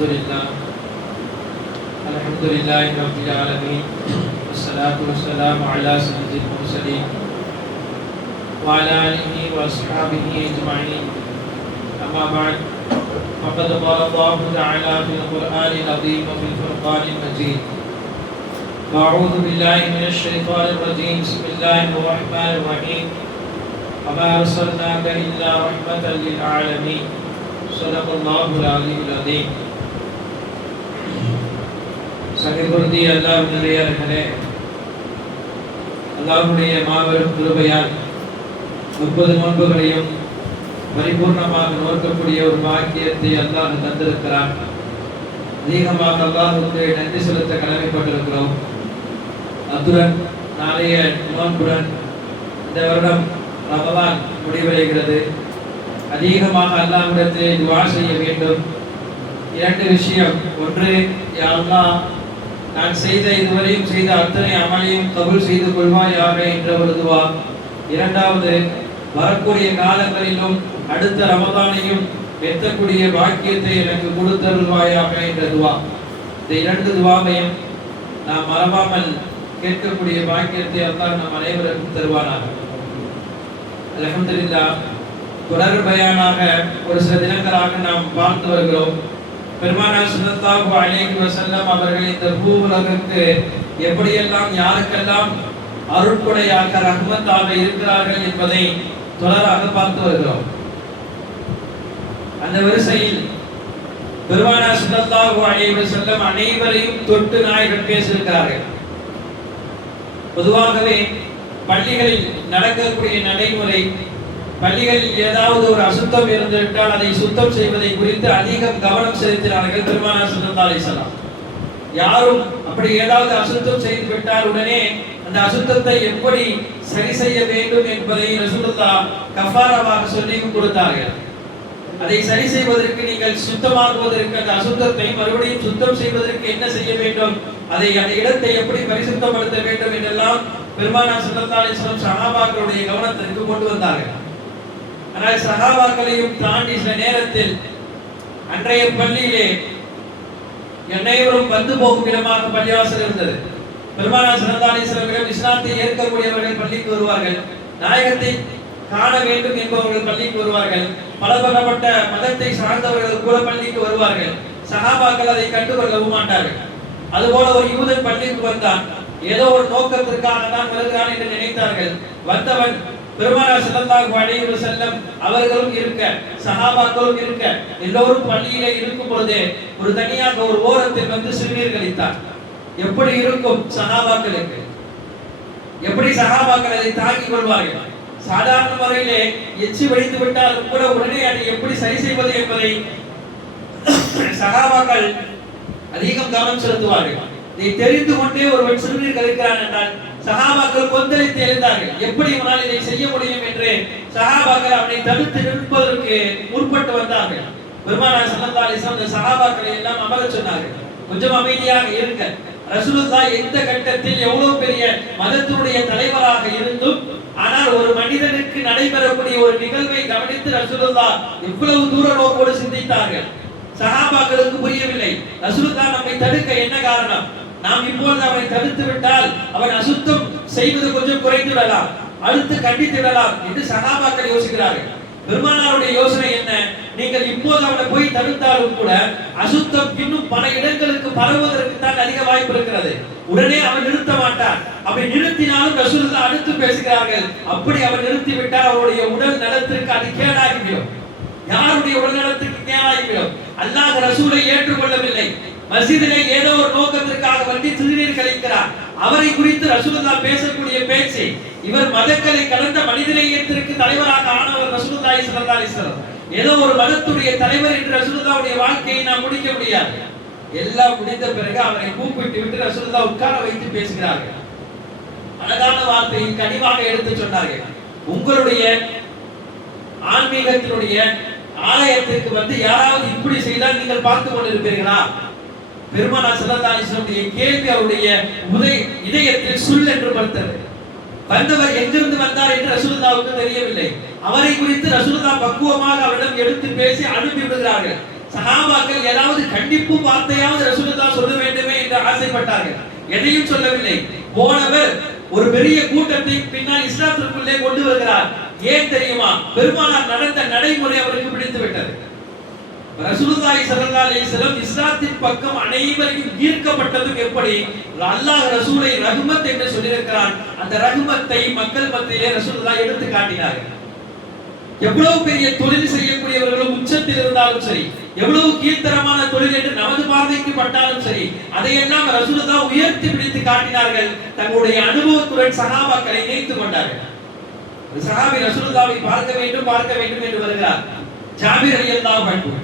الحمد لله رب العالمين والصلاة والسلام على سيد المرسلين وعلى آله وأصحابه أجمعين أما بعد فقد قال الله تعالى في القرآن العظيم وفي الفرقان المجيد أعوذ بالله من الشيطان الرجيم بسم الله الرحمن الرحيم وما أرسلناك إلا رحمة للعالمين صدق الله العلي العظيم. சகோதரி அல்லாஹ் நிறையர்களே, அல்லாஹ்வுடைய மாபெரும் கிருபையால் 30 நோன்புகளையும் பரிபூர்ணமாக நோக்கக்கூடிய ஒரு பாக்கியத்தை அல்லாஹ் தந்திருக்கிறான். அதிகமாக அல்லாஹ்வுக்கு நன்றி செலுத்த கடமைப்பட்டிருக்கிறோம். அத்துடன் நாளைய நோன்புடன் இந்த வருடம் ரமலான் முடிவடைகிறது. அதிகமாக அல்லாஹ்விடத்தில் துஆ செய்ய வேண்டும். 2 விஷயம். ஒன்று, யா அல்லாஹ், நான் இதுவரையும் செய்த அத்தனை அமலையும் கபூல் செய்து கொள்வாயாக என்ற ஒரு துவா. 2வது, வரக்கூடிய காலங்களிலும் அடுத்த ரமலானையும் எத்தக்கூடிய பாக்கியத்தை எனக்கு கொடுத்தருள்வாயாக என்ற துவா. இந்த 2 துவாவையும் நாம் மறவாமல் கேட்கக்கூடிய பாக்கியத்தை அல்லாஹ் நம் அனைவருக்கும் தருவானாக. அல்ஹம்துலில்லாஹ், தொடர் பயானாக ஒரு சில தினங்களாக நாம் பார்த்து வருகிறோம். பெருமானார் ஸல்லல்லாஹு அலைஹி வஸல்லம் அவர்கள் இந்த பூவுலகிற்கு எப்படியெல்லாம் யாருக்கெல்லாம் அருட்கொடையாக ரஹ்மத்தாக இருக்கிறார்கள் என்பதை தொடராக பார்த்து வருகிறோம். அந்த வரிசையில் பெருமானார் ஸல்லல்லாஹு அலைஹி வஸல்லம் அனைவரையும் தொட்டு நாயகர் பேசியிருக்கிறார்கள். பொதுவாகவே பள்ளிகளில் நடக்கக்கூடிய நடைமுறை, பள்ளிகளில் ஏதாவது ஒரு அசுத்தம் இருந்துவிட்டால் அதை சுத்தம் செய்வதை குறித்து அதிகம் கவனம் செலுத்தினார்கள் பெருமானார் ஸல்லல்லாஹு அலைஹி வஸல்லம். யாரும் அப்படி ஏதாவது அசுத்தம் செய்து விட்டால் உடனே அந்த அசுத்தத்தை எப்படி சரி செய்ய வேண்டும் என்பதை ரசூலுல்லாஹ் கஃபாராவாக சொல்லி கொடுத்தார்கள். அதை சரி செய்வதற்கு, நீங்கள் சுத்தமாக்குவதற்கு, அந்த அசுத்தத்தை மறுபடியும் சுத்தம் செய்வதற்கு என்ன செய்ய வேண்டும், அந்த இடத்தை எப்படி பரிசுத்தப்படுத்த வேண்டும் என்றெல்லாம் பெருமானார் ஸல்லல்லாஹு அலைஹி வஸல்லம் சஹாபாக்களுடைய கவனத்திற்கு கொண்டு வந்தார்கள். ஆனால் சஹாபாக்களையும் தாண்டி சில நேரத்தில் அன்றைய பள்ளியிலே அனைவரும் வந்து போகும் இடமாக பள்ளிவாசல் இருந்தது. பெருமானார் ஸல்லல்லாஹு அலைஹி வஸல்லம் இஸ்லாத்தை ஏற்கக்கூடியவர்கள் பள்ளிக்கு வருவார்கள், நாயகத்தை காண வேண்டும் என்பவர்கள் பள்ளிக்கு வருவார்கள், பலதரப்பட்ட மதத்தை சார்ந்தவர்கள் கூட பள்ளிக்கு வருவார்கள். சஹாபாக்கள் அதை கண்டுகொள்ளவும் மாட்டார்கள். அதுபோல ஒரு யூதன் பள்ளிக்கு வந்தான், ஏதோ ஒரு நோக்கத்திற்காக தான் வருகிறான் என்று நினைத்தார்கள். வந்தவன் பெருமானார் ஸல்லல்லாஹு அலைஹி வஸல்லம் அவர்களும் இருக்க, சஹாபாக்களும் இருக்க, எல்லோரும் பள்ளியிலே இருக்கும் பொழுதே ஒரு தனியாக ஒரு ஓரத்தில் வந்து சிறுநீர் கழித்தார். எப்படி இருக்கும் சஹாபாக்களுக்கு? எப்படி சஹாபாக்கள் அதை தாங்கிக் கொள்வார்கள்? சாதாரண முறையிலே எச்சி வடித்து விட்டாலும் கூட உடனே அதை எப்படி சரி செய்வது என்பதை சஹாபாக்கள் அதிகம் கவனம் செலுத்துவார்கள். இதை தெரிந்து கொண்டே ஒருவன் சிறுநீர் கழிக்கிறான் என்றால் சஹாபாக்கள் கொந்தளித்து எழுந்தார்கள். எப்படி இவனால் இதை செய்ய முடியும் என்று சஹாபாக்கள் அவனை தடுத்து நிற்பதற்கு முற்பட்டு வந்தார்கள். பெருமானார் ஸல்லல்லாஹு அலைஹி வஸல்லம் சஹாபாக்களை எல்லாம் அமரச் சொன்னார்கள். கொஞ்சம் அமைதியாக இருங்க. ரசூலுல்லாஹ் எந்த கட்டத்தில் எவ்வளவு பெரிய மதத்தினுடைய தலைவராக இருந்தும், ஆனால் ஒரு மனிதனுக்கு நடைபெறக்கூடிய ஒரு நிகழ்வை கவனித்து ரசூலுல்லாஹ் எவ்வளவு தூர நோக்கோடு சிந்தித்தார்கள். சஹாபாக்களுக்கு புரியவில்லை. ரசூலுல்லாஹ் நம்மை தடுக்க என்ன காரணம்? நாம் இப்பொழுது அவனை தடுத்து விட்டால் அவன் அசுத்தம் செய்வது கொஞ்சம் குறைந்து விடலாம், அடுத்து கண்டித்து விடலாம் என்று சஹாபாக்கள் யோசிக்கிறார்கள். பெருமானாருடைய யோசனை என்ன? நீங்கள் இப்போது அவனை போய் தடுத்தாலும் கூட அசுத்தம் இன்னும் பல இடங்களுக்கு பரவுவதற்கு தான் அதிக வாய்ப்பு இருக்கிறது. உடனே அவன் நிறுத்த மாட்டான். அப்படி நிறுத்தினாலும் ரசூலுல்லாஹ் அடுத்து பேசுகிறார்கள், அப்படி அவன் நிறுத்திவிட்டால் அவருடைய உடல் நலத்திற்கு அது கேடாகிவிடும். யாருடைய உடல் நலத்திற்கு கேடாகிவிடும்? அல்லாஹ் ரசூலை ஏற்றுக்கொள்ளவில்லை. மஸ்ஜிதிலே ஏதோ ஒரு நோக்கத்திற்காக வந்து சிறுநீர் கழிக்கிறார். அவரை குறித்து ரசூலுல்லாஹ் பேசக்கூடிய பேச்சு, இவர் மதங்களை கலந்த மனிதநேயத்திற்கு தலைவராக ஆனவர் ரசூலுல்லாஹி ஸல்லல்லாஹு அலைஹி வஸல்லம். ஏதோ ஒரு மதத்துடைய தலைவர் என்று ரசூலுல்லாஹ்வுடைய வாழ்க்கையை நாம் முடிக்க முடியாது. எல்லாம் முடிந்த பிறகு அவரை கூப்பிட்டு விட்டு ரசூலுல்லாஹ் உட்கார வைத்து பேசுகிறார்கள். அழகான வார்த்தையை கனிவாக எடுத்து சொன்னார்கள். உங்களுடைய ஆன்மீகத்தினுடைய ஆலயத்திற்கு வந்து யாராவது இப்படி செய்தால் நீங்கள் பார்த்து கொண்டிருப்பீர்களா? பெருமானார் ஸல்லல்லாஹு அலைஹி வஸல்லம் கேள்வி அவருடைய இதயத்தில் சுல் என்று படுத்தது. வந்தவர் எங்கிருந்து வந்தார் என்று ரசூலுல்லாஹ்வுக்கு தெரியவில்லை. அவரை குறித்து ரசூலுல்லாஹ் பக்குவமாக அவரிடம் எடுத்து பேசி அனுப்பி விடுகிறார்கள். சஹாபாக்கள் ஏதாவது கண்டிப்பு வார்த்தையாவது ரசூலுல்லாஹ் சொல்ல வேண்டுமே என்று ஆசைப்பட்டார்கள். எதையும் சொல்லவில்லை. போனவர் ஒரு பெரிய கூட்டத்தை பின்னால் இஸ்லாத்திற்குள்ளே கொண்டு வருகிறார். ஏன் தெரியுமா? பெருமானார் நடந்த நடைமுறை அவருக்கு பிடித்து விட்டது. ரசூலுல்லாஹி ஸல்லல்லாஹு அலைஹி வஸல்லம் இஸ்லாத்தின் பக்கம் அனைவரையும் ஈர்க்கப்பட்டதும் எப்படி? அல்லாஹ் ரசூலை ரஹ்மத் என்று சொல்லியிருக்கிறான். அந்த ரஹ்மத்தை மக்கள் மத்தியிலே ரசூலுல்லாஹ் எடுத்து காட்டினார்கள். எவ்வளவு பெரிய தொழில் செய்யக்கூடியவர்களும் உச்சத்தில் இருந்தாலும் சரி, எவ்வளவு கீழ்த்தரமான தொழில் என்று நமது பார்வைக்கு பட்டாலும் சரி, அதையெல்லாம் ரசூலுல்லாஹ் உயர்த்தி பிடித்து காட்டினார்கள். தங்களுடைய அனுபவத்துடன் சஹாபாக்களை இணைத்துக் கொண்டார்கள். ஒரு சஹாபி ரசூலுல்லாஹை பார்க்க வேண்டும் என்று வருகிறார். ஜாபிர் ரலியல்லாஹு அன்ஹு.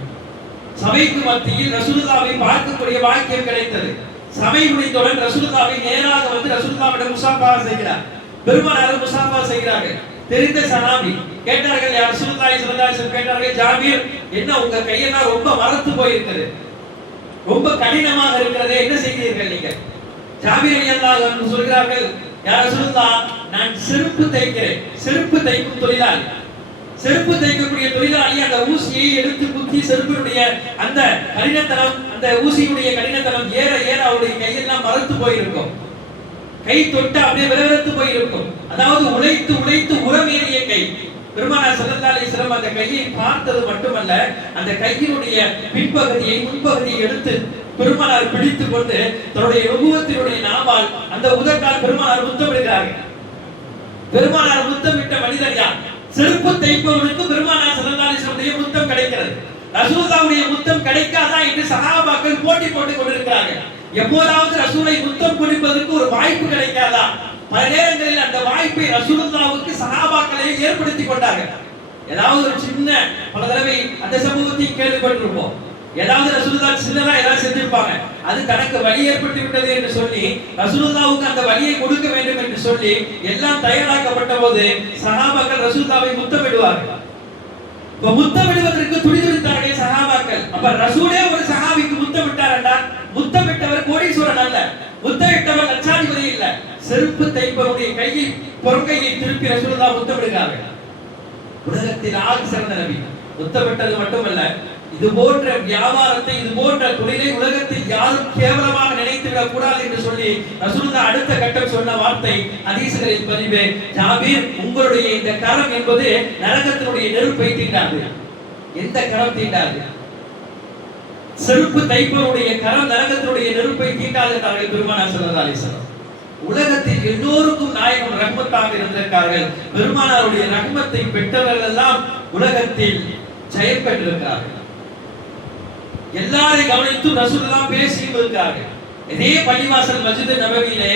சபைக்கு மத்தியில் ரசூலுல்லாஹை பார்க்கக்கூடிய பாக்கியம் கிடைத்தது. சபை முடிந்தவுடன் ரசூலுல்லாஹை நேராக வந்து ரசூலுல்லாஹ்விடம் முஸாஃபா செய்கிறார். பெருமானார் முஸாஃபா செய்கிறார்கள். தெரிந்த சஹாபி கேட்டார்கள், யா ரசூலுல்லாஹி ஸல்லல்லாஹு அலைஹி வஸல்லம் கேட்டார்கள், ஜாபீர் என்ன உங்க கையெல்லாம் ரொம்ப மரத்து போயிருக்குது, ரொம்ப கடினமாக இருக்கிறதே, என்ன செய்கிறீர்கள் நீங்க? ஜாபீர் ரலியல்லாஹு அன்ஹு சொல்கிறார்கள், யா ரசூலுல்லாஹ் நான் செருப்பு தைக்கிறேன், செருப்பு தைக்கும் தொழிலாளி. செருப்பு தைக்கக்கூடிய தொழிலாளி அந்த ஊசியை எடுத்து குத்தி செருப்பினுடைய அந்த கடினத்தனம், அந்த ஊசியுடைய கடினத்தனம் ஏற ஏற அவருடைய கையெல்லாம் மரத்து போயிருக்கும். கை தொட்டு அப்படியே விரவிரத்து போயிருக்கும். அதாவது உழைத்து உழைத்து உரமேறிய கை. பெருமானார் ஸல்லல்லாஹு அலைஹி வஸல்லம் அந்த கையை பார்த்தது மட்டுமல்ல, அந்த கையினுடைய பின்பகுதியை முன்பகுதியை எடுத்து பெருமானார் பிடித்துக் கொண்டு தன்னுடைய நுபுவத்தினுடைய நாவால் அந்த உதட்டால் பெருமானார் முத்தமிடுகிறார்கள். பெருமானார் முத்தமிட்ட மனிதர் யார்? செருப்பு தைப்பவனுக்கு பெருமானார் ஸல்லல்லாஹு அலைஹி வஸல்லம் முத்தம் கிடைக்கிறது. ரசூலுல்லாஹ்வுடைய முத்தம் கிடைக்காதா என்று சஹாபாக்கள் போட்டி போட்டுக் கொண்டிருக்கிறார்கள். எப்போதாவது ரசூலை முத்தம் கொடுப்பதற்கு ஒரு வாய்ப்பு கிடைக்காதா? பல நேரங்களில் அந்த வாய்ப்பை ரசூலுல்லாஹ்வுக்கு சஹாபாக்களே ஏற்படுத்தி கொண்டார்கள். ஏதாவது ஒரு சின்ன பல தடவை அந்த சமூகத்தை கேள்விப்பட்டிருப்போம். ஏதாவது ரசூலுல்லாஹ் சின்னதா ஏதாவது செஞ்சிருப்பாங்க, அது தனக்கு வலி ஏற்பட்டு விட்டது என்று சொல்லி ரசூலுல்லாஹ்வுக்கு அந்த வலியை கொடுக்க வேண்டும் என்று சொல்லி எல்லாம் தயாராக்கப்பட்ட போது சஹாபாக்கள் ரசூலுல்லாஹ்வை முத்தமிடுவார்கள். இப்ப முத்தமிடுவதற்கு துடிதுடித்தார்கள் சஹாபாக்கள். அப்ப ரசூலே ஒரு சஹாபிக்கு முத்தமிட்டார் என்றால் முத்தமிட்டவர் கோடீஸ்வரன் அல்ல, முத்தமிட்டவர் லட்சாதிபதி இல்ல. செருப்பு தைப்பவருடைய கையை பொற்கையை திருப்பி ரசூலுல்லாஹ் முத்தமிடுகிறார்கள். உலகத்தில் ஆக சிறந்த நபி. முத்தமிட்டது மட்டுமல்ல, இது போன்ற வியாபாரத்தை, இது போன்ற தொழிலை உலகத்தில் யாரும் கேவலமாக நினைத்து விடக் கூடாது என்று சொல்லி ரசூலுல்லாஹ் அடுத்த கட்டம் சொன்ன வார்த்தை ஹதீஸ்களில் பதிவு, ஜாபீர் உங்களுடைய இந்த கரம் என்பது நரகத்தினுடைய நெருப்பை தீண்டாது. எந்த கரம் தீண்டாது? செருப்பு தைப்பவருடைய கரம் நரகத்தினுடைய நெருப்பை தீண்டாது என்றார்கள் பெருமானார் ஸல்லல்லாஹு அலைஹி வஸல்லம். உலகத்தில் எல்லோருக்கும் நாயகம் ரஹ்மத்தாக இருந்திருக்கிறார்கள். பெருமானாருடைய ரஹ்மத்தை பெற்றவர்கள் எல்லாம் உலகத்தில் ஜெயம் பெற்றிருக்கிறார்கள். எல்லாரையும் கவனித்து ரசூலுல்லாஹ் பேசியும் இருக்கிறார்கள். இதே பள்ளிவாசல் மஸ்ஜித் நபவியிலே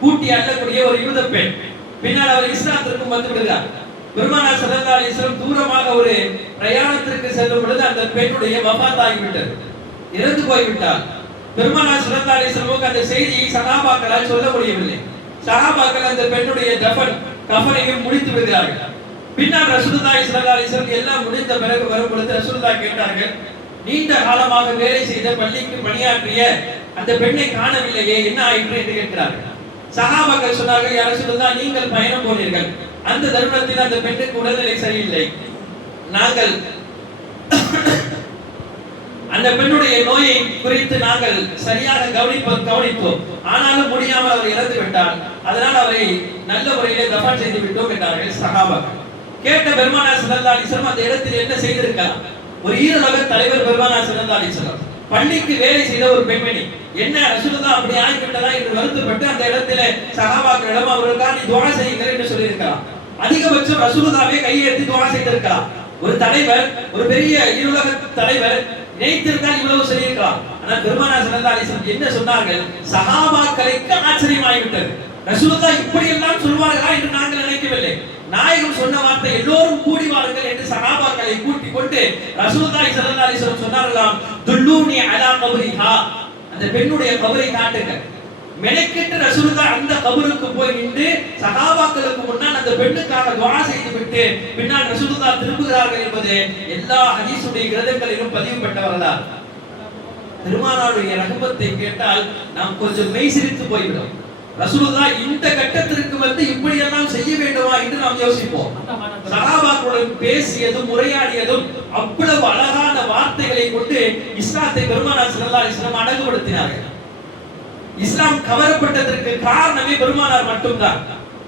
கூட்டி அள்ளக்கூடிய ஒரு யூத பெண் பின்னால் அவர் இஸ்லாத்திற்கும் வந்து விடுகிறார். பெருமானார் ஸல்லல்லாஹு அலைஹி வஸல்லம் தூரமாக ஒரு பிரயாணத்திற்கு செல்லும் பொழுது அந்த பெண்ணுடைய வஃபாத் ஆகிவிட்டது, இறந்து போய்விட்டார். பெருமானார் ஸல்லல்லாஹு அலைஹி வஸல்லம் அந்த செய்தியை சஹாபாக்களால் சொல்ல முடியவில்லை. சஹாபாக்கள் அந்த பெண்ணுடைய கஃபனையும் முடித்து விடுகிறார்கள். பின்னால் ரசூலுல்லாஹி ஸல்லல்லாஹு அலைஹி வஸல்லம் எல்லாம் முடிந்த பிறகு வரும் பொழுது ரசூலுல்லாஹ் கேட்டார்கள், நீண்ட காலமாக வேலை செய்த பள்ளிக்கு பணியாற்றிய அந்த பெண்ணை காணவில்லையே, என்ன ஆயிற்று என்று கேட்கிறார்கள். சஹாபாக்கள் சொன்னார்கள், யா ரசூலுல்லாஹ் நீங்கள் பயணம் போனீர்கள், அந்த தருணத்தில் அந்த பெண்ணுக்கு உடல்நிலை சரியில்லை, நாங்கள் அந்த பெண்ணுடைய நோயை குறித்து நாங்கள் சரியாக கவனித்தோம், ஆனாலும் முடியாமல் அவர் இறந்து விட்டார், அதனால் அவரை நல்ல முறையிலே தஃபான் செய்து விட்டோம் என்றார்கள் சஹாபாக்கள். கேட்ட பெருமானார் ஸல்லல்லாஹு அலைஹி வஸல்லம் அந்த இடத்தில் என்ன செய்திருக்கலாம்? ஒரு ஈரலக தலைவர் பெருமானார் ஸல்லல்லாஹு அலைஹி வஸல்லம் பள்ளிக்கு வேலை செய்த ஒரு பெண்மணி, என்ன ரசூலுல்லாஹ் அப்படி ஆகிவிட்டதா என்று வருத்தப்பட்டு அந்த இடத்திலே சஹாபாக்களிடம் அவர்களுக்காக நீ துஆ செய்யுங்கள் என்று சொல்லியிருக்கலாம். அதிகபட்சம் ரசூலுல்லாஹ்வே கையெடுத்து துஆ செய்திருக்கலாம். ஒரு தலைவர், ஒரு பெரிய ஈரலக தலைவர் நினைத்திருந்தால் இவ்வளவு சொல்லியிருக்கலாம். ஆனால் பெருமானார் ஸல்லல்லாஹு அலைஹி வஸல்லம் என்ன சொன்னார்கள்? சஹாபாக்களுக்கு ஆச்சரியமாகிவிட்டது. ரசூலுல்லாஹ் இப்படி எல்லாம் சொல்வார்களா என்று நாங்கள் நினைக்கவில்லை. நாயகம் சொன்ன வார்த்தை எல்லோரும் கூடி வாருங்கள் என்று சஹாபாக்களை கூட்டிக் கொண்டு ரசூலுல்லாஹி ஸல்லல்லாஹு அலைஹி வஸல்லம் சொன்னார்களாம், துல்லூனி அலா கபரிஹா, அந்த பெண்ணுடைய கபரை காட்டுங்க. மெனக்கெட்டு ரசூலுல்லாஹ் அந்த கபருக்கு போய் நின்று சஹாபாக்களுக்கு முன்னால் அந்த பெண்ணுக்காக துஆ செய்துவிட்டு பின்னால் ரசூலுல்லாஹ் திரும்புகிறார்கள் என்பது எல்லா ஹதீஸுடைய கிரந்தங்களிலும் பதிவுபட்ட வரலாறு. பெருமானாருடைய ரஹ்மத்தை கேட்டால் நாம் கொஞ்சம் மெய் சிரித்து போய்விடும். ரசூலுல்லாஹ் இந்த கட்டத்திற்கு வந்து இப்படி எல்லாம் செய்ய வேண்டுமா என்று நாம் யோசிப்போம். சஹாபாக்களுடன் பேசியதும் உரையாடியதும் அவ்வளவு அழகான வார்த்தைகளை கொண்டு இஸ்லாத்தை பெருமானார் ஸல்லல்லாஹு அலைஹி வஸல்லம் அடங்குபடுத்தினார்கள். இஸ்லாம் கவரப்பட்டதற்கு காரணமே பெருமானார் மட்டும்தான்.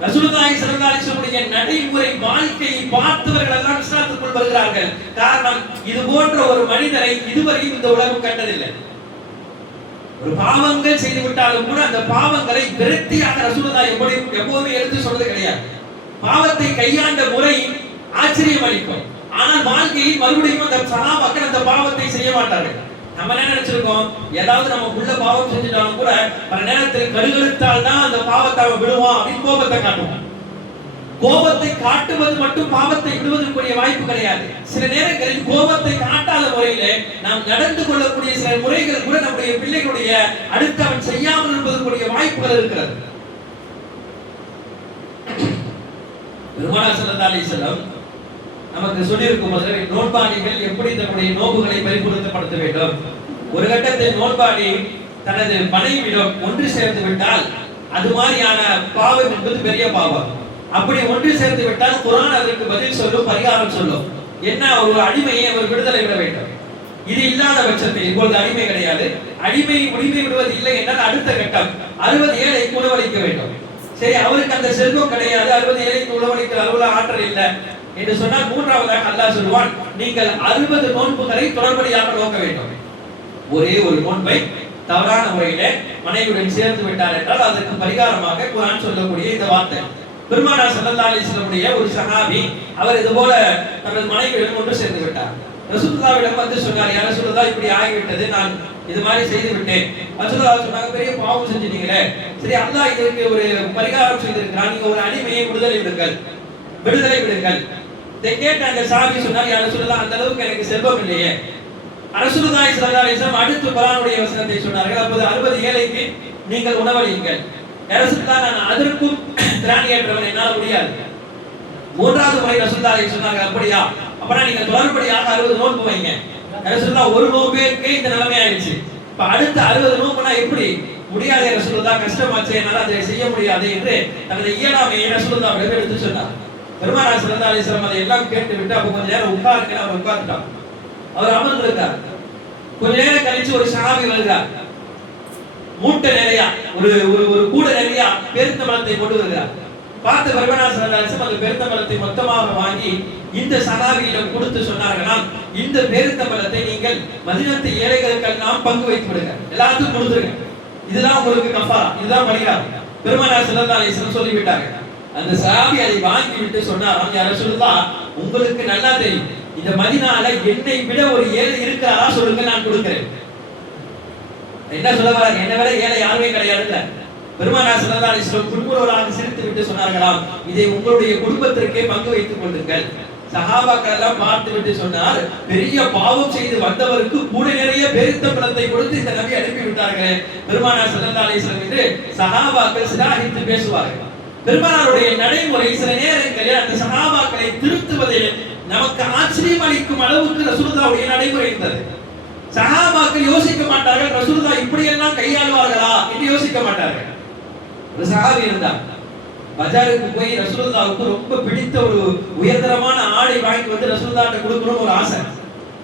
ரசூலுல்லாஹி ஸல்லல்லாஹு அலைஹி வஸல்லம் நடைமுறை வாழ்க்கையை பார்த்தவர்கள் எல்லாம் இஸ்லாத்துக்குள் வருகிறார்கள். காரணம், இது போன்ற ஒரு மனிதரை இதுவரையும் இந்த உலகம் கண்டதில்லை. ஒரு பாவங்கள் செய்து விட்டாலும் கூட அந்த பாவங்களை விரக்தியாக ரசூலுல்லாஹ் எப்போதுமே எடுத்து சொல்றது கிடையாது. பாவத்தை கையாண்ட முறை ஆச்சரியம் அளிக்கும். ஆனால் வாழ்க்கையில் மறுபடியும் அந்த சஹாபாக்கள் அந்த பாவத்தை செய்ய மாட்டார்கள். நம்ம என்ன நினைச்சிருக்கோம், ஏதாவது நம்ம உள்ள பாவம் செஞ்சுட்டாலும் கூட பல நேரத்தில் கருகருத்தால் தான் அந்த பாவத்தை அவன் விடுவான் அப்படின்னு கோபத்தை காட்டுவான். கோபத்தை காட்டுவது மட்டும் பாவத்தை விடுவதற்குரிய வாய்ப்பு கிடையாது. சில நேரங்களில் கோபத்தை காட்டாத முறையிலே நாம் நடந்து கொள்ளக்கூடிய சில முறைகள் கூட நம்முடைய பிள்ளைகளுடைய அடுத்து அவன் செய்யாமல் இருப்பதற்குரிய வாய்ப்புகள் இருக்கிறது. பெருமானார் ஸல்லல்லாஹு அலைஹி வஸல்லம் நமக்கு சொல்லியிருக்கும் போது நோன்பாளிகள் எப்படி தன்னுடைய நோன்புகளை பரிபூரணப்படுத்த வேண்டும். ஒரு கட்டத்தில் நோன்பாளி தனது மனைவியிடம் ஒன்று சேர்ந்து விட்டால் அது மாதிரியான பாவம் என்பது பெரிய பாவம். அப்படி ஒன்று சேர்ந்து விட்டால் குர்ஆன் அதற்கு பதில் சொல்லும், பரிகாரம் சொல்லும். என்ன, ஒரு அடிமையை அவர் விடுதலை விட வேண்டும். இது இல்லாத பட்சத்தில் இப்பொழுது அடிமை கிடையாது, அடிமை உரிமை விடுவது இல்லை என்றால் அடுத்த கட்டம் 60 ஏழைக்கு உணவளிக்க வேண்டும். சரி, அவருக்கு அந்த செல்வம் கிடையாது, 60 ஏழைக்கு உணவளிக்கிற அளவுல ஆற்றல் இல்லை என்று சொன்னால் மூன்றாவதாக அல்லாஹ் சொல்வான், நீங்கள் 60 நோன்புகளை தொடர்படியாக நோக்க வேண்டும். ஒரே ஒரு நோன்பை தவறான முறையிலே மனைவியுடன் சேர்ந்து விட்டார் என்றால் அதற்கு பரிகாரமாக குர்ஆன் சொல்லக்கூடிய இந்த வார்த்தை. பெருமானார் ஸல்லல்லாஹு அலைஹி வஸல்லம் ஒரு சஹாபி, அவர் இது போல தனது மனைவியுடன் ஒன்று சேர்ந்து விட்டார். ரசூலுல்லாஹ்விடம் வந்து சொன்னார், யா ரசூலுல்லாஹ், இப்படி ஆகிவிட்டது, நான் இது மாதிரி செய்து விட்டேன். ரசூலுல்லாஹ் சொன்னாங்க, பெரிய பாவம் செஞ்சிட்டீங்களே, சரி அல்லாஹ் இதற்கு ஒரு பரிகாரம் செய்திருக்கிறான், நீங்க ஒரு அடிமையை விடுதலை விடுங்கள். இதை கேட்ட அந்த சஹாபி சொன்னார், யா ரசூலுல்லாஹ், அந்த அளவுக்கு எனக்கு செல்வம் இல்லையே. ரசூலுல்லாஹி ஸல்லல்லாஹு அலைஹி வஸல்லம் அடுத்து குர்ஆனுடைய வசனத்தை சொன்னார்கள், அப்போது 60 ஏழைக்கு நீங்கள் உணவளியுங்கள். யா ரசூலுல்லாஹ், நான் அதற்கும் திராணியற்றவன், என்னால் முடியாது. மூன்றாவது முறை ரசூலுல்லாஹி சொன்னாங்க, அப்படியா, அப்பனா நீங்க தொடர்படியாக 60 நோன்பு வைங்க. ரசூலுல்லாஹ் ஒரு நோன்பேக்கே இந்த நிலைமை ஆயிடுச்சு. இப்ப அடுத்த 60 நோன்புனா எப்படி முடியாது ரசூலுல்லாஹ், கஷ்டமாச்சு, என்னால அதை செய்ய முடியாது என்று தனது இயலாமையை ரசூலுல்லாஹ் எடுத்து சொன்னார். பெருமானார் ஸல்லல்லாஹு அலைஹி வஸல்லம் அதை எல்லாம் கேட்டு விட்டு அப்ப கொஞ்ச நேரம் உட்காருங்க, அவர் உட்கார்ந்துட்டார். அவர் அமர்ந்திருக்கார். கொஞ்ச நேரம் கழிச்சு ஒரு சஹாபி வருகிறார். மூட்டை நிறைய ஒரு ஒரு கூட நிறைய பெருந்தம்பளத்தை கொண்டு வருகிறார். பார்த்து பெருமானார் ஸல்லல்லாஹு அலைஹி வஸல்லம் அந்த பெருந்தம்பளத்தை மொத்தமாக வாங்கி இந்த சஹாபியிடம் கொடுத்து சொன்னார்களாம், இந்த பெருந்தம்பளத்தை நீங்கள் மதீனத்து ஏழைகளுக்கெல்லாம் பங்கு வைத்து விடுங்க, எல்லாத்துக்கும் கொடுத்துருங்க, இதுதான் உங்களுக்கு கஃபாரா, இதுதான் பரிகாரம். பெருமானார் ஸல்லல்லாஹு அலைஹி வஸல்லம் சொல்லிவிட்டார்கள். அந்த சஹாபி அதை வாங்கி விட்டு சொன்னாராம், யா ரசூலுல்லாஹ், உங்களுக்கு நல்லா தெரியும் இந்த மதீனால என்னை விட ஒரு ஏழை இருக்கிறாரா சொல்லுங்க, நான் கொடுக்கிறேன். என்ன சொல்ல வராங்க, என்ன விட ஏழை யாருமே கிடையாது. பெருமானார் ஸல்லல்லாஹு அலைஹி வஸல்லம் குடும்பரோடாக சிரித்து விட்டு சொன்னார்களாம், இதை உங்களுடைய குடும்பத்திற்கே பங்கு வைத்துக் கொள்ளுங்கள். சஹாபாக்கள் எல்லாம் பார்த்து விட்டு சொன்னார், பெரிய பாவம் செய்து வந்தவருக்கு கூட நிறைய பெருந்தம்பளத்தை கொடுத்து இந்த நபி அனுப்பி விட்டார்கள் பெருமானார் ஸல்லல்லாஹு அலைஹி வஸல்லம் என்று சஹாபாக்கள் சிலாகித்து பேசுவார்கள். பெருமானாருடைய நடைமுறை சில நேரங்களில் அந்த சஹாபாக்களை திருத்துவதில் நமக்கு ஆச்சரியம் அளிக்கும் அளவுக்கு ரசூலுல்லாஹ்வுடைய நடைமுறை இருந்தது. சஹாபாக்கள் யோசிக்க மாட்டார்கள், ரசூலுல்லாஹ் இப்படி எல்லாம் கையாளுவார்களா என்று யோசிக்க மாட்டார்கள். ஒரு சஹாபி இருந்தார், பஜாருக்கு போய் ரசூலுல்லாஹ்வுக்கு ரொம்ப பிடித்த ஒரு உயர்தரமான ஆடை வாங்கி வந்து ரசூலுல்லாஹ்ட்ட கொடுக்கணும்னு ஒரு ஆசை.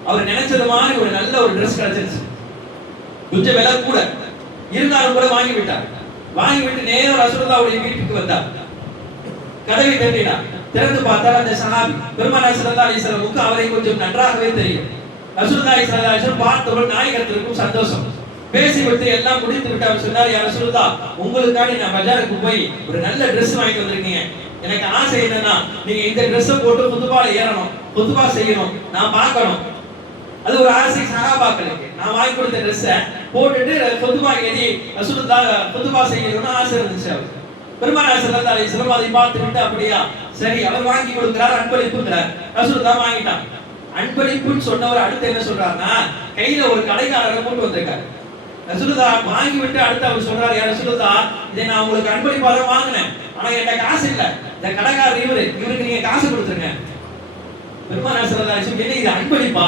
அவர் நினைச்சது மாதிரி ஒரு நல்ல ஒரு Dress கிடைச்சிருச்சு, கொஞ்சம் விலை கூட இருந்தாலும் கூட வாங்கி விட்டார். வாங்கி விட்டு நேரா ரசூலுல்லாஹ்வுடைய வீட்டுக்கு வந்தார். கதவை தட்டினார். திறந்து பார்த்தால் அந்த சஹாபி பெருமானார் ஸல்லல்லாஹு அலைஹி வஸல்லம் அவரை கொஞ்சம் நன்றாகவே தெரியும். ரசூலுல்லாஹி ஸல்லல்லாஹு அலைஹி வஸல்லம் பார்த்தவுடன் நாயகத்திற்கும் சந்தோஷம். பேசிவிட்டு எல்லாம் முடித்து விட்டு அவர் சொன்னார், யா ரசூலுல்லாஹ், உங்களுக்காக நான் பஜாருக்கு போய் ஒரு நல்ல Dress வாங்கி வந்திருக்கீங்க. எனக்கு ஆசை என்னன்னா, நீங்க இந்த Dress போட்டு குதுபால ஏறணும், குதுபா செய்யணும், நான் பார்க்கணும். அது ஒரு ஆசை சஹாபாக்களுக்கு. நான் வாங்கி கொடுத்த Dress போட்டுட்டு குதுபா ஏறி ரசூலுல்லாஹ் குதுபா செய்யணும்னு ஆசை இருந்துச்சு அவருக்கு. பெருமானார் ஸல்லல்லாஹு அலைஹி வஸல்லம் அதை பார்த்து விட்டு, அப்படியா சரி, அவர் வாங்கி கொடுக்கிறார், அன்பளிப்புங்கிறார். ரசூலுல்லாஹ் வாங்கிட்டாங்க. அன்பளிப்புன்னு சொன்னவர் அடுத்து என்ன சொல்றாருன்னா, கையில ஒரு கடைக்காரரை கூட்டு வந்திருக்காரு. ரசூலுல்லாஹ் வாங்கி விட்டு அடுத்து அவர் சொல்றாரு, யா ரசூலுல்லாஹ், இதை நான் உங்களுக்கு அன்பளிப்பாக வாங்கினேன், ஆனா என்கிட்ட காசு இல்ல, இந்த கடைக்காரர் இவருக்கு நீங்க காசு கொடுத்துருங்க. பெருமானார் ஸல்லல்லாஹு அலைஹி வஸல்லம், என்ன இது அன்பளிப்பா?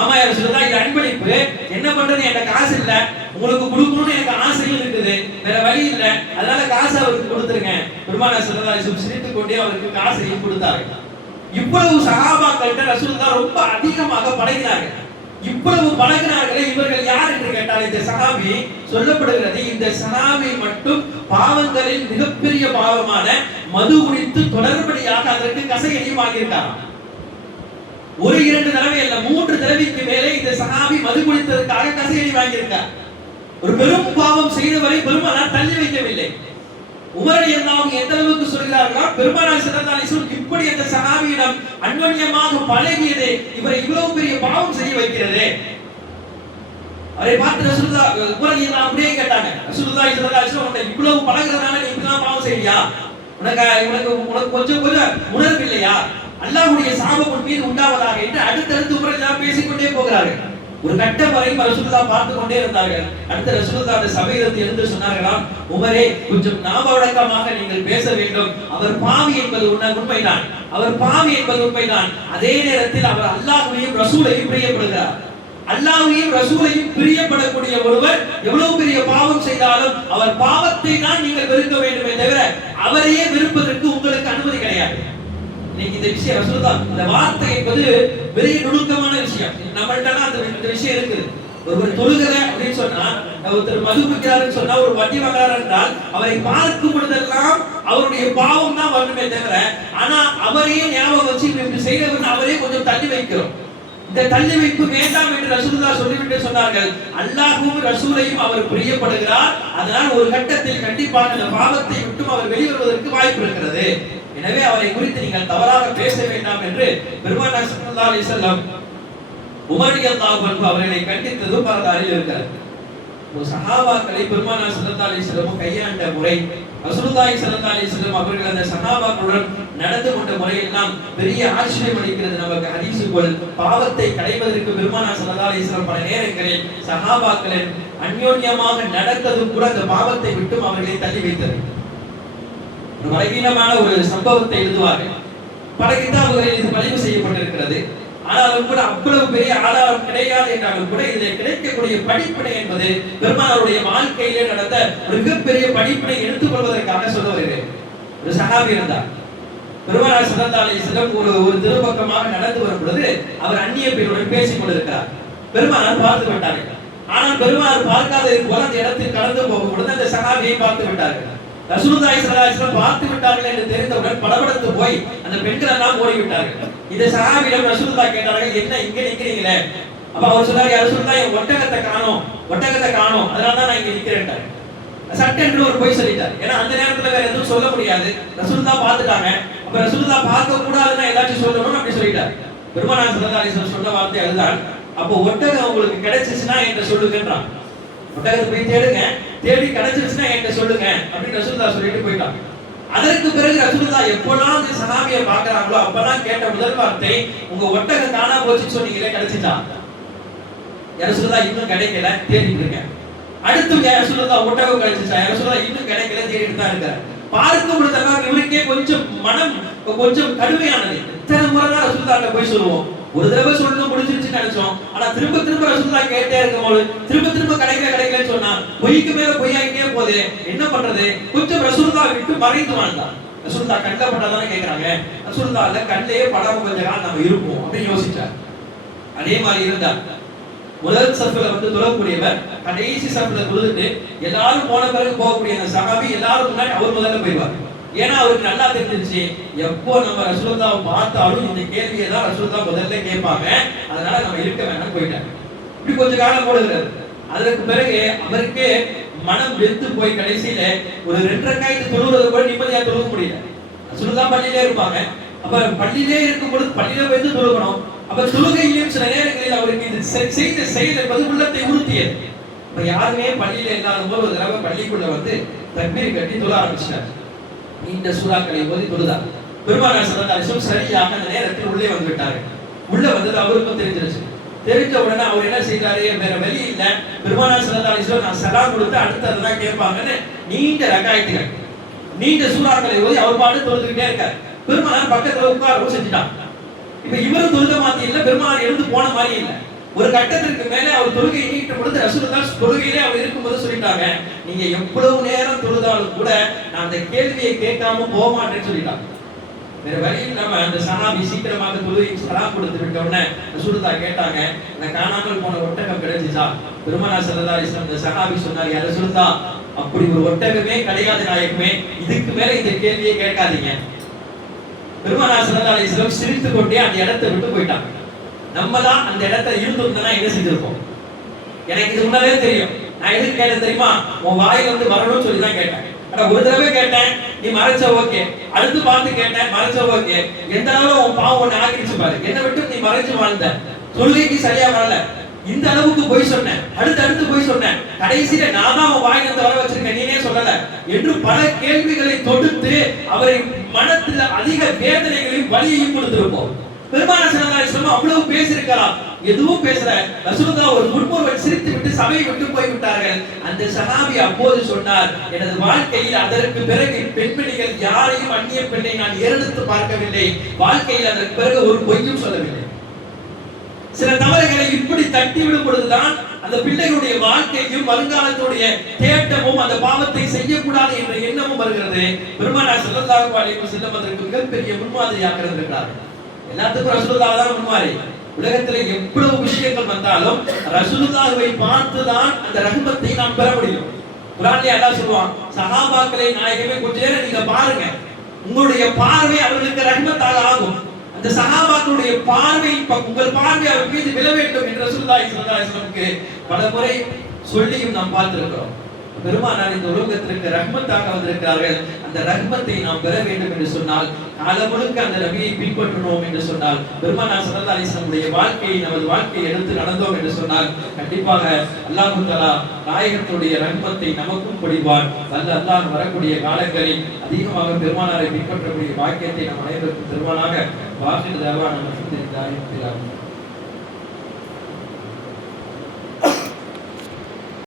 ஆமா யா ரசூலுல்லாஹ், இது அன்பளிப்பு, என்ன பண்றது, என்கிட்ட காசு இல்ல, உங்களுக்கு கொடுக்கணும்னு எனக்கு ஆசையும் இருக்குது, வேற வழி இல்ல, இல்ல, அதனால காசு அவருக்கு கொடுத்துருங்க. பெருமானார் ஸல்லல்லாஹு அலைஹி வஸல்லம் சிரித்துக் கொண்டே அவருக்கு காசையும் கொடுத்தார்கள். இவ்வளவு சஹாபாக்கள்கிட்ட ரசூலுல்லாஹ் ரொம்ப அதிகமாக பழகினாங்க. இவ்வளவு பழகினார்களே, இவர்கள் யார் என்று கேட்டால் இந்த சஹாபி சொல்லப்படுகிறது. இந்த சஹாபி மட்டும் பாவங்களில் மிகப்பெரிய பாவமான மது குடித்து தொடர்படியாக அதற்கு கசையடியும் ஆகியிருக்காராம். ஒரு 2 தடவை அல்ல, 3 தடவைக்கு மேலே இந்த சஹாபி மது குடித்ததற்காக கசையடி வாங்கியிருக்கார். ஒரு பெரும் பாவம் செய்தவரை பெருமானார் தள்ளி வைக்கவில்லை. உமர் ரலியல்லாஹு அன்ஹு எந்த அளவுக்கு சொல்கிறார்களா, பெருமானார் ஸல்லல்லாஹு அலைஹி வஸல்லம் இப்படி அந்த சஹாபியிடம் அன்யோன்யமாக பழகியதே இவரை இவ்வளவு பெரிய பாவம் செய்ய வைக்கிறது. அவரை பார்த்து ரசூலுல்லாஹ் உமர் ரலியல்லாஹு அப்படியே கேட்டாங்க, ரசூலுல்லாஹி ஸல்லல்லாஹு அலைஹி வஸல்லம் இவ்வளவு பழகுறதால நீ இப்படிலாம் பாவம் செய்றியா? உனக்கு கொஞ்சம் உணர்வு இல்லையா? அல்லாஹ்வுடைய சாபம் உன் மீது உண்டாவதாக என்று அடுத்தடுத்து உமர் ரலியல்லாஹு பேசிக்கொண்டே போகிறார்கள். ஒரு கட்டம் வரை ரசூலுல்லாஹ் பார்த்து கொண்டே இருந்தார்கள். அடுத்த ரசூலுல்லாஹ் அந்த சபையிலிருந்து எழுந்து சொன்னார்களாம், உமரே கொஞ்சம் ஞாபகமாக நீங்கள் பேச வேண்டும். அவர் பாவி என்பது உண்மைதான், அவர் பாவி என்பது உண்மைதான். அதே நேரத்தில் அவர் அல்லாஹ்வையும் ரசூலையும் பிரியப்படுகிறார். அல்லாஹ்வையும் ரசூலையும் பிரியப்படக்கூடிய ஒருவர் எவ்வளவு பெரிய பாவம் செய்தாலும் அவர் பாவத்தை தான் நீங்கள் வெறுக்க வேண்டுமே தவிர அவரையே வெறுப்பதற்கு உங்களுக்கு அனுமதி கிடையாது. இந்த விஷயம் ரசூலுல்லாஹ் இந்த வார்த்தை என்பது பெரிய நுணுக்கமான விஷயம். நம்மள்ட்ட அந்த விஷயம் இருக்குது. ஒருவர் தொழுகிற அப்படின்னு சொன்னா, ஒருத்தர் மது குடிக்கிறாருன்னு சொன்னா, ஒரு வட்டி வாங்குறாரு என்றால் அவரை பார்க்கும் பொழுதெல்லாம் அவருடைய பாவம் தான் வரணுமே தவிர, ஆனா அவரையே ஞாபகம் வச்சு இப்படி செய்யறவன் அவரே கொஞ்சம் தள்ளி வைக்கிறோம். இந்த தள்ளி வைப்பு வேண்டாம் என்று ரசூலுல்லாஹ் சொல்லிவிட்டு சொன்னார்கள். அல்லாஹ்வும் ரசூலையும் அவர் பிரியப்படுகிறார். அதனால் ஒரு கட்டத்தில் கண்டிப்பாக அந்த பாவத்தை விட்டு அவர் வெளிவருவதற்கு வாய்ப்பு இருக்கிறது. எனவே அவரை குறித்து நீங்கள் தவறாக பேச வேண்டாம் என்று பெருமானார் ஸல்லல்லாஹு அலைஹி வஸல்லம் உமர் ரலியல்லாஹு அன்ஹு அவர்களை கண்டித்ததும் வரலாறில் இருக்கிறது. ஒரு சஹாபாக்களை பெருமானார் ஸல்லல்லாஹு அலைஹி வஸல்லம் கையாண்ட முறை, ரசூலுல்லாஹி ஸல்லல்லாஹு அலைஹி வஸல்லம் அவர்கள் அந்த சஹாபாக்களுடன் நடந்து கொண்ட முறையெல்லாம் பெரிய ஆச்சரியம் அளிக்கிறது நமக்கு. ஹதீஸுக்குள் பாவத்தை களைவதற்கு பெருமானார் ஸல்லல்லாஹு அலைஹி வஸல்லம் பல நேரங்களில் சஹாபாக்களின் அன்யோன்யமாக நடந்ததும் கூட அந்த பாவத்தை விட்டும் அவர்களை தள்ளி வைத்தது. ஒரு பலவீனமான ஒரு சம்பவத்தை எழுதுவார்கள். பல கிதாபுகளில் இது பதிவு செய்யப்பட்டிருக்கிறது. ஆனாலும் கூட அவ்வளவு பெரிய ஆதாரம் கிடையாது என்றாலும் கூட இதில் கிடைக்கக்கூடிய படிப்பினை என்பது பெருமானாருடைய வாழ்க்கையிலே நடந்த ஒரு மிகப்பெரிய படிப்பினை எடுத்துக் கொள்வதற்காக சொல்ல வருகிறேன். ஒரு சஹாபி இருந்தார். பெருமானார் ஸல்லல்லாஹு அலைஹி வஸல்லம் ஒரு திருப்பக்கமாக நடந்து வரும் பொழுது அவர் அந்நிய பெண்ணுடன் பேசிக் கொண்டிருக்கிறார். பெருமானார் பார்த்து விட்டார்கள். ஆனால் பெருமானார் பார்க்காத போல அந்த இடத்தில் கடந்து போகும் பொழுது அந்த சஹாபியை பார்த்து விட்டார்கள். ரசூலுல்லாஹி ஸல்லல்லாஹு அலைஹி வஸல்லம் பார்த்து விட்டார்கள் என்று தெரிந்தவுடன் படபடத்து போய் அந்த பெண்கள் எல்லாம் ஓடிவிட்டார்கள். இந்த சஹாபியிடம் ரசூலுல்லாஹ் கேட்டார்கள், என்ன இங்க நிக்கிறீங்களே? அப்ப அவர் சொன்னார், யா ரசூலுல்லாஹ் என் ஒட்டகத்தை காணோம், அதனால தான் நான் இங்க நிக்கிறேன்ட்டார். சட்டென்று ஒரு போய் சொல்லிட்டார். ஏன்னா அந்த நேரத்துல வேற எதுவும் சொல்ல முடியாது. ரசூலுல்லாஹ் பார்த்துட்டாங்க. அப்ப ரசூலுல்லாஹ் பார்க்க கூடாதுன்னா ஏதாச்சும் சொல்லணும் அப்படி சொல்லிட்டார். பெருமானார் ஸல்லல்லாஹு அலைஹி வஸல்லம் சொன்ன வார்த்தை அதுதான். அப்போ ஒட்டகம் உங்களுக்கு கிடைச்சிச்சுன்னா என்கிட்ட சொல்லுங்கன்றான். ஒட்டகத்தை போய் தேடுங்க, தேடி கிடைச்சிருச்சுன்னா என்கிட்ட சொல்லுங்க அப்படின்னு ரசூலுல்லாஹ் சொல்லிட்டு போயிட்டாங்க. அதற்கு பிறகு ரசூலுல்லாஹ் எப்போலாம் அந்த சஹாபியை பார்க்கறாங்களோ அப்பலாம் கேட்ட முதல் வார்த்தை, உங்க ஒட்டகம் காணா போச்சுன்னு சொன்னீங்களே, கிடைச்சிட்டா? யா ரசூலுல்லாஹ் இன்னும் கிடைக்கல, தேடிட்டு இருக்கேன். அடுத்து யா ரசூலுல்லாஹ் ஒட்டகம் கிடைச்சிச்சா? யா ரசூலுல்லாஹ் இன்னும் கிடைக்கல, தேடிட்டு தான் இருக்காரு. பார்க்கும் பொழுதெல்லாம் இவருக்கே கொஞ்சம் மனம் கொஞ்சம் கடுமையானது. இத்தனை முறை தான் ரசூலுல்லாஹ்ட்ட போய் சொல்லுவோம். ஒரு தடவை சொல்லணும் முடிஞ்சிருச்சுன்னு நினைச்சோம். ஆனா திரும்ப ரசூலுல்லாஹ் கேட்டே இருக்கும்போது திரும்ப கிடைக்கலன்னு சொன்னா பொய்க்கு மேல பொய்யாயிட்டே போதே, என்ன பண்றது? கொஞ்சம் ரசூலுல்லாஹ் விட்டு மறைந்து வாழ்ந்தான். ரசூலுல்லாஹ் கண்ல பட்டாதானே கேக்குறாங்க. ரசூலுல்லாஹ் கண்ணிலேயே படாம கொஞ்ச காலம் நம்ம இருப்போம் அப்படின்னு யோசிச்சார். அதே மாதிரி இருந்தார். முதல் சஃப்ல தொழக்கூடியவர் கடைசி சஃப்ல தொழுதுட்டு எல்லாரும் போன பிறகு போகக்கூடிய அந்த சஹாபி எல்லாரும் முன்னாடி அவர் முதல்ல போயிடுவார். ஏன்னா அவருக்கு நல்லா தெரிஞ்சிருச்சு, எப்போ நம்ம ரசூலுல்லாஹ் பார்த்தாலும் இந்த கேள்வியை தான் ரசூலுல்லாஹ் முதல்ல கேட்பாங்க, அதனால நம்ம இருக்க வேண்டாம் போயிட்டாங்க. இப்படி கொஞ்ச காலம் போடுகிறார். அதற்கு பிறகு அவருக்கே மனம் வெறுத்து போய் கடைசியில ஒரு 2 ரக்காயத்து தொழுவது கூட நிம்மதியா தொழுக முடியல. ரசூலுல்லாஹ் பள்ளியிலே இருப்பாங்க. அப்ப பள்ளியிலே இருக்கும் பொழுது பள்ளியில போய் தொழுகணும். அப்ப தொழுகையிலும் சில நேரங்களில் அவருக்கு இந்த செய்த செயல் என்பது உள்ளத்தை உறுத்தியது. இப்ப யாருமே பள்ளியில இல்லாத போது ஒரு தடவை பள்ளிக்குள்ள தக்பீர் கட்டி தொழ ஆரம்பிச்சார். இந்த சூறாக்களை ஓதி தொழுதார். பெருமானார் ஸல்லல்லாஹு அலைஹி வஸல்லம் சரியாக அந்த நேரத்தில் உள்ளே வந்து விட்டார்கள். உள்ள வந்தது அவருக்கும் தெரிஞ்சிருச்சு. தெரிஞ்ச உடனே அவர் என்ன செய்தாரு, வேற வழி இல்ல, பெருமானார் ஸல்லல்லாஹு அலைஹி வஸல்லம் நான் சலாம் கொடுத்து அடுத்து அதெல்லாம் கேட்பாங்கன்னு நீண்ட ரக்காயத்துகள் நீண்ட சூறாக்களை ஓதி அவர் பாட்டு தொழுதுகிட்டே இருக்கார். பெருமானார் பக்கத்துல உட்காரவும் செஞ்சுட்டான். இப்ப இவரும் தொழுத மாதிரி இல்ல, பெருமானார் எழுந்து போன மாதிரி இல்ல. ஒரு கட்டத்திற்கு மேல அவர் தொழுகை நீட்ட பொழுது ரசூலுல்லாஹ் தொழுகையிலே அவர் இருக்கும்போது சொல்லிட்டாங்க, நீங்க எவ்வளவு நேரம் தொழுதாலும் கூட நான் அந்த கேள்வியை கேட்காம போக மாட்டேன்னு சொல்லிட்டாங்க. வேற வழி இல்லாம அந்த சஹாபி சீக்கிரமாக தொழுகைக்கு சலாம் கொடுத்து விட்ட உடனே ரசூலுல்லாஹ் கேட்டாங்க, நான் காணாமல் போன ஒட்டகம் கிடைச்சிச்சா? பெருமானார் ஸல்லல்லாஹு அலைஹி வஸல்லம் அந்த சஹாபி சொன்னார், யா ரசூலுல்லாஹ், அப்படி ஒரு ஒட்டகமே கிடையாது நாயகமே, இதுக்கு மேல இந்த கேள்வியை கேட்காதீங்க. பெருமானார் ஸல்லல்லாஹு அலைஹி வஸல்லம் சிரித்து கொண்டே அந்த இடத்தை விட்டு போயிட்டாங்க. நம்மளா அந்த இடத்துல இருந்திருந்தா என்ன செஞ்சிருப்போம்? எனக்கு இது முன்னாலே தெரியும். நான் எதுக்கு கேட்டேன் தெரியுமா? உன் வாயில வந்து வரணும்னு சொல்லி தான் கேட்டேன். ஆனா ஒரு தடவை கேட்டேன், நீ மறைச்ச ஓகே. அடுத்து பார்த்து கேட்டேன், மறைச்ச ஓகே. எந்த அளவு உன் பாவம் ஒண்ணு ஆகிடுச்சு பாரு. என்னை விட்டு நீ மறைச்சு வாழ்ந்த, தொழுகைக்கு சரியா வரல, இந்த அளவுக்கு போய் சொன்னேன், அடுத்து போய் சொன்னேன், கடைசியில நான் தான் உன் வாயில இருந்து வர வச்சிருக்கேன், நீனே சொல்லல என்று பல கேள்விகளை தொடுத்து அவரை மனத்துல அதிக வேதனைகளையும் வலியையும் கொடுத்திருப்போம். பெருமானார் ஸல்லல்லாஹு அலைஹி வஸல்லம் அவ்வளவு பேசியிருக்கலாம், எதுவும் பேசல. ரசூலுல்லாஹ் ஒரு முன்முறுவல் சிரித்து விட்டு சபையை விட்டு போய் விட்டார்கள். அந்த சஹாபி அப்போது சொன்னார், எனது வாழ்க்கையில் அதற்கு பிறகு பெண்மணிகள் யாரையும் அந்நிய பெண்ணை நான் ஏறெடுத்து பார்க்கவில்லை, வாழ்க்கையில் அதற்கு பிறகு ஒரு பொய்யும் சொல்லவில்லை. சில தவறுகளை இப்படி தட்டிவிடும் பொழுதுதான் அந்த பிள்ளைகளுடைய வாழ்க்கையும் வருங்காலத்துடைய தேட்டமும் அந்த பாவத்தை செய்யக்கூடாது என்ற எண்ணமும் வருகிறது. பெருமானார் ஸல்லல்லாஹு அலைஹி வஸல்லம் அதற்கு மிகப்பெரிய முன்மாதிரியாக இருக்கிறார்கள். எல்லாத்துக்கும் ரசூலுல்லாஹ் தான் முன்மாதிரி. உலகத்துல எவ்வளவு விஷயங்கள் வந்தாலும் ரசூலுல்லாஹ்வை பார்த்துதான் அந்த ரஹ்மத்தை நாம் பெற முடியும். குர்ஆன்ல அல்லாஹ் சொல்வான், சஹாபாக்களை நாயகமே கொஞ்ச நேரம் நீங்க பாருங்க, உங்களுடைய பார்வை அவர்களுக்கு ரஹ்மத்தாக ஆகும். அந்த சஹாபாக்களுடைய பார்வை உங்கள் பார்வை அவர் மீது விழ வேண்டும் என்று ரசூலுல்லாஹி ஸல்லல்லாஹு அலைஹி வஸல்லம் பல முறை சொல்லியும் நாம் பார்த்திருக்கிறோம். பெருமானார் இந்த உலகத்திற்கு ரஹ்மத்தாக வந்திருக்கிறார்கள். அந்த ரஹ்மத்தை நாம் பெற வேண்டும் என்று சொன்னால், காலம் முழுக்க அந்த நபியை பின்பற்றணும் என்று சொன்னால், பெருமானார் ஸல்லல்லாஹு அலைஹி வஸல்லம் வாழ்க்கையை நமது வாழ்க்கையை எடுத்து நடந்தோம் என்று சொன்னால், கண்டிப்பாக அல்லாஹ் தஆலா நாயகத்துடைய ரஹ்மத்தை நமக்கும் பொழிவான். வல்ல அல்லாஹ் வரக்கூடிய காலங்களில் அதிகமாக பெருமானாரை பின்பற்றக்கூடிய பாக்கியத்தை நம் அனைவருக்கும் தருவானாக. வாஹிர் தஅவானா அல்ஹம்துலில்லாஹி ரப்பில் ஆலமீன்.